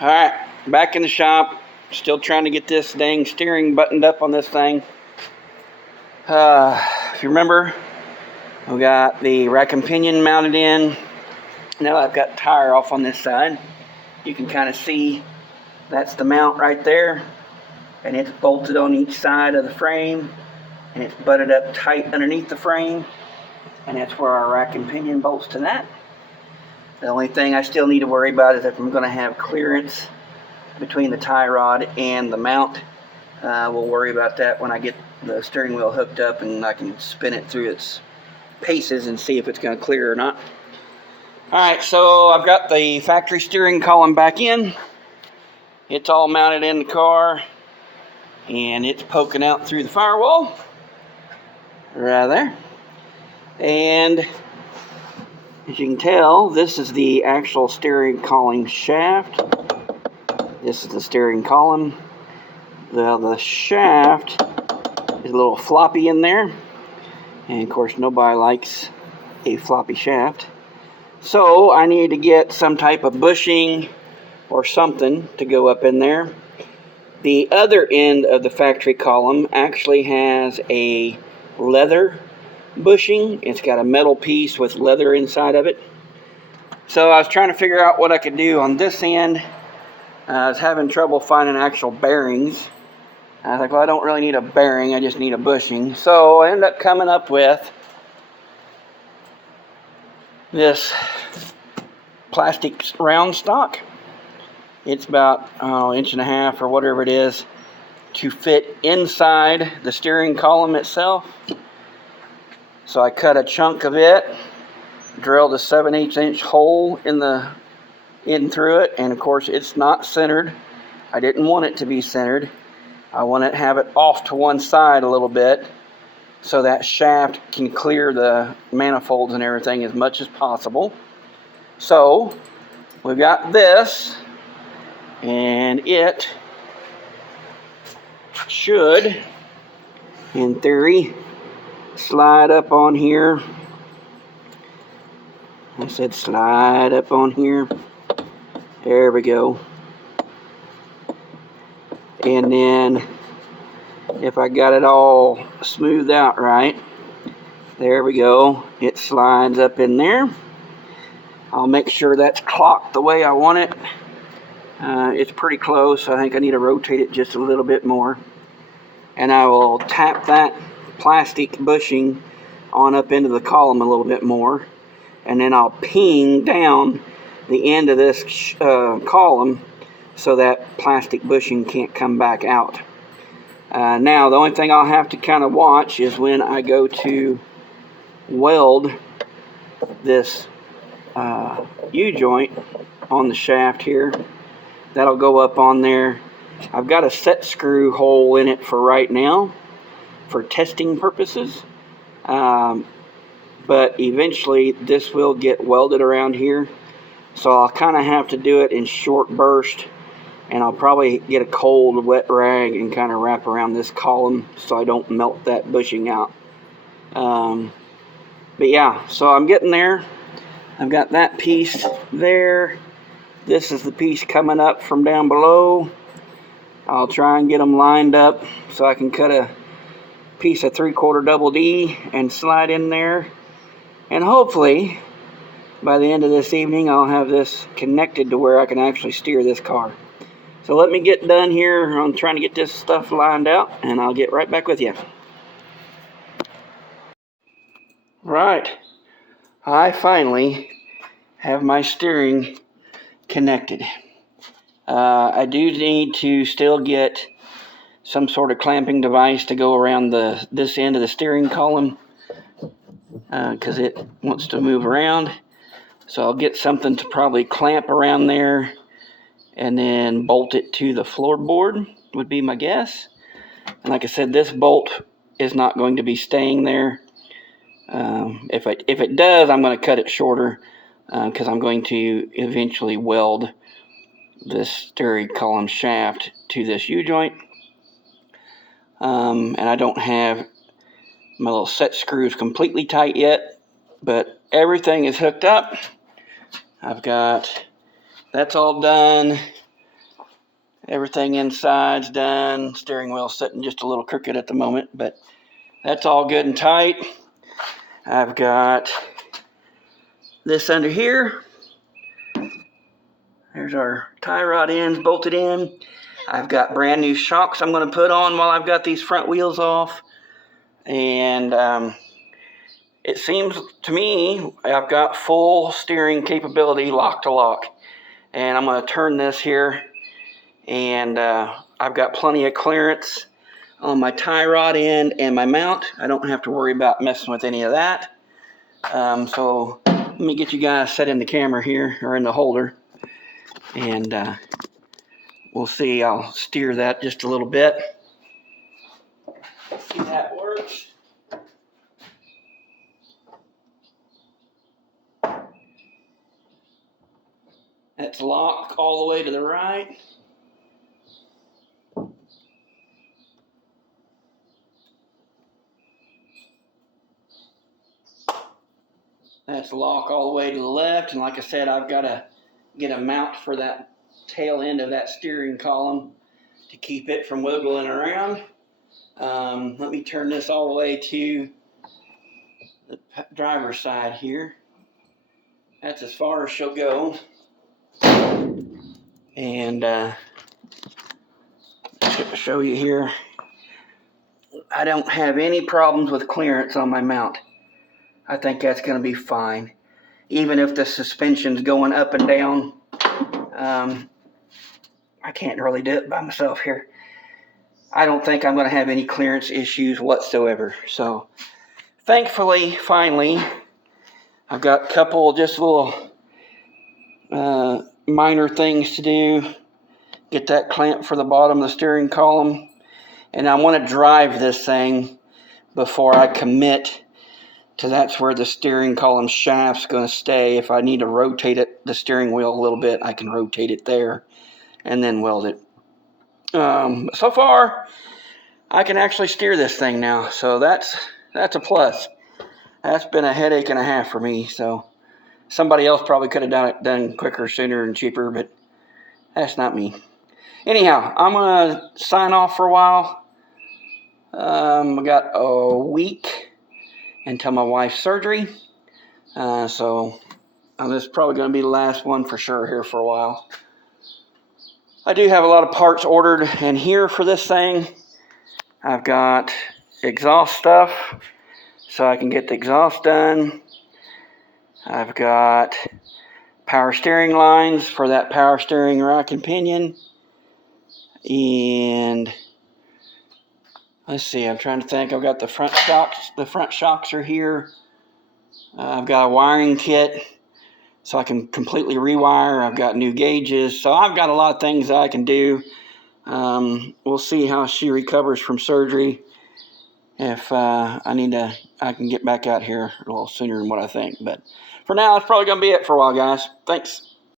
Alright, back in the shop. Still trying to get this dang steering buttoned up on this thing. If you remember, we got the rack and pinion mounted in. Now I've got tire off on this side. You can kind of see that's the mount right there. And it's bolted on each side of the frame. And it's butted up tight underneath the frame. And that's where our rack and pinion bolts to that. The only thing I still need to worry about is if I'm going to have clearance between the tie rod and the mount. We'll worry about that when I get the steering wheel hooked up and I can spin it through its paces and see if it's going to clear or not. Alright, so I've got the factory steering column back in. It's all mounted in the car and it's poking out through the firewall. Right there. And as you can tell, this is the actual steering column shaft. This is the steering column. The shaft is a little floppy in there. And of course, nobody likes a floppy shaft. So I need to get some type of bushing or something to go up in there. The other end of the factory column actually has a leather bushing. It's got a metal piece with leather inside of it. So I was trying to figure out what I could do on this end. I was having trouble finding actual bearings. I was like, well, I don't really need a bearing, I just need a bushing. So I ended up coming up with this plastic round stock. It's about an inch and a half or whatever it is to fit inside the steering column itself. So I cut a chunk of it, drilled a 7/8 inch hole in through it, and of course it's not centered. I didn't want it to be centered. I want to have it off to one side a little bit so that shaft can clear the manifolds and everything as much as possible. So we've got this, and it should, in theory, slide up on here. I said slide up on here. There we go. And then if I got it all smoothed out right, there we go. It slides up in there. I'll make sure that's clocked the way I want it. It's pretty close. I think I need to rotate it just a little bit more. And I will tap that plastic bushing on up into the column a little bit more, and then I'll ping down the end of this column so that plastic bushing can't come back out. Now the only thing I'll have to kind of watch is when I go to weld this U-joint on the shaft here. That'll go up on there. I've got a set screw hole in it for right now for testing purposes, but eventually this will get welded around here, so I'll kind of have to do it in short bursts, and I'll probably get a cold wet rag and kind of wrap around this column so I don't melt that bushing out. But yeah, so I'm getting there. I've got that piece there. This is the piece coming up from down below. I'll try and get them lined up so I can cut a piece of 3/4 double D and slide in there, and hopefully by the end of this evening I'll have this connected to where I can actually steer this car. So let me get done here on trying to get this stuff lined out, and I'll get right back with you. Right, I finally have my steering connected. I do need to still get some sort of clamping device to go around this end of the steering column because it wants to move around. So I'll get something to probably clamp around there and then bolt it to the floorboard would be my guess. And like I said, this bolt is not going to be staying there. If it does, I'm going to cut it shorter because I'm going to eventually weld this steering column shaft to this U-joint. And I don't have my little set screws completely tight yet, but everything is hooked up. I've got, that's all done. Everything inside's done. Steering wheel sitting just a little crooked at the moment, but that's all good and tight. I've got this under here. There's our tie rod ends bolted in. I've got brand new shocks I'm going to put on while I've got these front wheels off. And it seems to me I've got full steering capability lock to lock. And I'm going to turn this here. And I've got plenty of clearance on my tie rod end and my mount. I don't have to worry about messing with any of that. So let me get you guys set in the camera here, or in the holder. And we'll see. I'll steer that just a little bit. See how that works. That's locked all the way to the right. That's locked all the way to the left. And like I said, I've got to get a mount for that tail end of that steering column to keep it from wiggling around. Let me turn this all the way to the driver's side here. That's as far as she'll go. And show you here, I don't have any problems with clearance on my mount. I think that's going to be fine. Even if the suspension's going up and down, I can't really do it by myself here. I don't think I'm going to have any clearance issues whatsoever. So thankfully, finally, I've got a couple just little minor things to do. Get that clamp for the bottom of the steering column. And I want to drive this thing before I commit to that's where the steering column shaft's going to stay. If I need to rotate it, the steering wheel a little bit, I can rotate it there and then weld it. So far, I can actually steer this thing now, so that's a plus. That's been a headache and a half for me, so somebody else probably could have done quicker, sooner, and cheaper, but that's not me. Anyhow, I'm going to sign off for a while. We got a week until my wife's surgery, so this is probably going to be the last one for sure here for a while. I do have a lot of parts ordered and here for this thing. I've got exhaust stuff so I can get the exhaust done. I've got power steering lines for that power steering rack and pinion. And let's see, I'm trying to think. I've got the front shocks. The front shocks are here. I've got a wiring kit so I can completely rewire. I've got new gauges. So I've got a lot of things that I can do. We'll see how she recovers from surgery. If I can get back out here a little sooner than what I think. But for now, that's probably going to be it for a while, guys. Thanks.